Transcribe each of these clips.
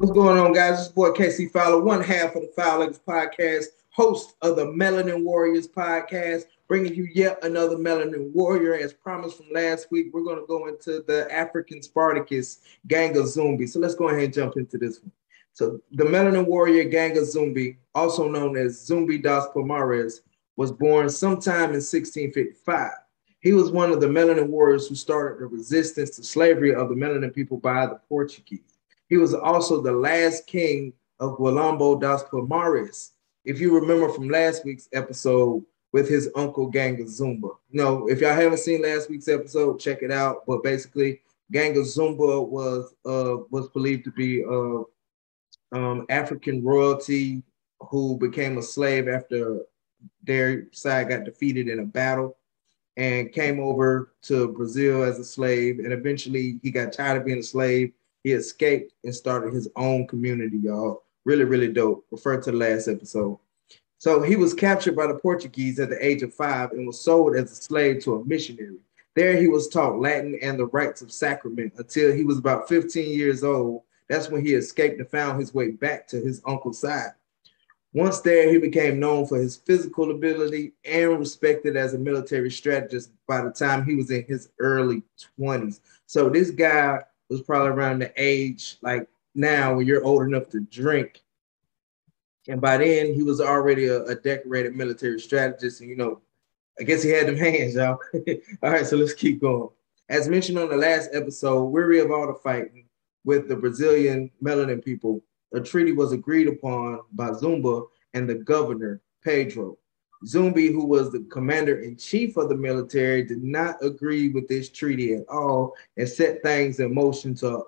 What's going on, guys? This is boy Casey Fowler, one half of the Fowlers podcast, host of the Melanin Warriors podcast, bringing you yet another Melanin Warrior. As promised from last week, we're going to go into the African Spartacus, Ganga Zumbi. So let's go ahead and jump into this one. So the Melanin Warrior Ganga Zumbi, also known as Zumbi das Palmares, was born sometime in 1655. He was one of the Melanin warriors who started the resistance to slavery of the Melanin people by the Portuguese. He was also the last king of Guilombo das Palmares. If you remember from last week's episode with his uncle Ganga Zumba. No, if y'all haven't seen last week's episode, check it out. But basically, Ganga Zumba was believed to be African royalty who became a slave after their side got defeated in a battle and came over to Brazil as a slave. And eventually he got tired of being a slave. He escaped and started his own community, y'all. Really, really dope. Refer to the last episode. So he was captured by the Portuguese at the age of 5 and was sold as a slave to a missionary. There he was taught Latin and the rites of sacrament until he was about 15 years old. That's when he escaped and found his way back to his uncle's side. Once there, he became known for his physical ability and respected as a military strategist by the time he was in his early 20s. So this guy was probably around the age like now when you're old enough to drink. And by then, he was already a decorated military strategist. And, I guess he had them hands, y'all. All right, so let's keep going. As mentioned on the last episode, weary of all the fighting with the Brazilian Melanin people, a treaty was agreed upon by Zumba and the governor, Pedro. Zumbi, who was the commander-in-chief of the military, did not agree with this treaty at all and set things in motion to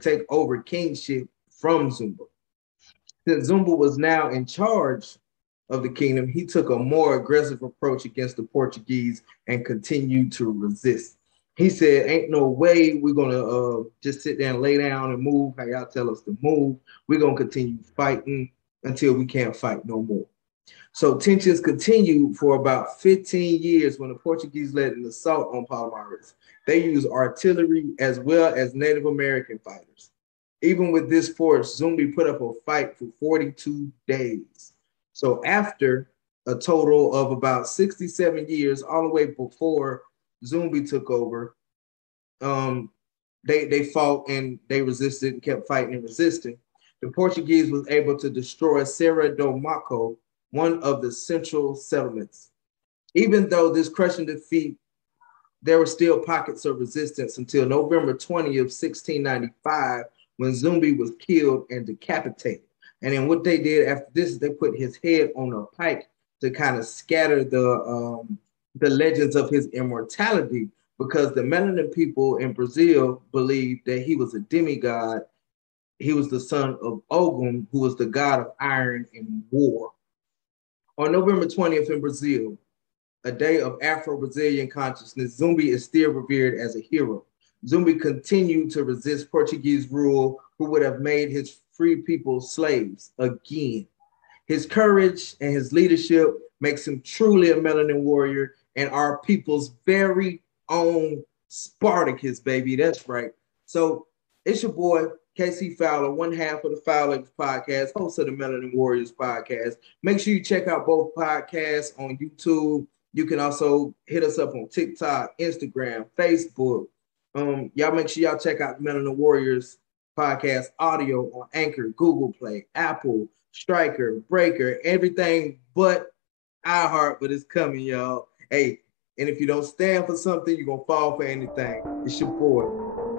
take over kingship from Zumba. Since Zumba was now in charge of the kingdom, he took a more aggressive approach against the Portuguese and continued to resist. He said, ain't no way we're going to just sit there and lay down and move how y'all tell us to move. We're going to continue fighting until we can't fight no more. So tensions continued for about 15 years when the Portuguese led an assault on Palmares. They used artillery as well as Native American fighters. Even with this force, Zumbi put up a fight for 42 days. So after a total of about 67 years, all the way before Zumbi took over, they fought and they resisted and kept fighting and resisting. The Portuguese was able to destroy Serra do Maco, one of the central settlements. Even though this crushing defeat, there were still pockets of resistance until November 20th, 1695, when Zumbi was killed and decapitated. And then what they did after this is they put his head on a pike to kind of scatter the legends of his immortality, because the Melanin people in Brazil believed that he was a demigod. He was the son of Ogum, who was the god of iron and war. On November 20th in Brazil, a day of Afro-Brazilian consciousness, Zumbi is still revered as a hero. Zumbi continued to resist Portuguese rule, who would have made his free people slaves again. His courage and his leadership makes him truly a Melanin warrior and our people's very own Spartacus, baby. That's right. So it's your boy, KC Fowler, one half of the Fowler podcast, host of the Melanin Warriors podcast. Make sure you check out both podcasts on YouTube. You can also hit us up on TikTok, Instagram, Facebook. Y'all make sure y'all check out the Melanin Warriors podcast audio on Anchor, Google Play, Apple, Striker, Breaker, everything but iHeart, but it's coming, y'all. Hey, and if you don't stand for something, you're going to fall for anything. It's your boy.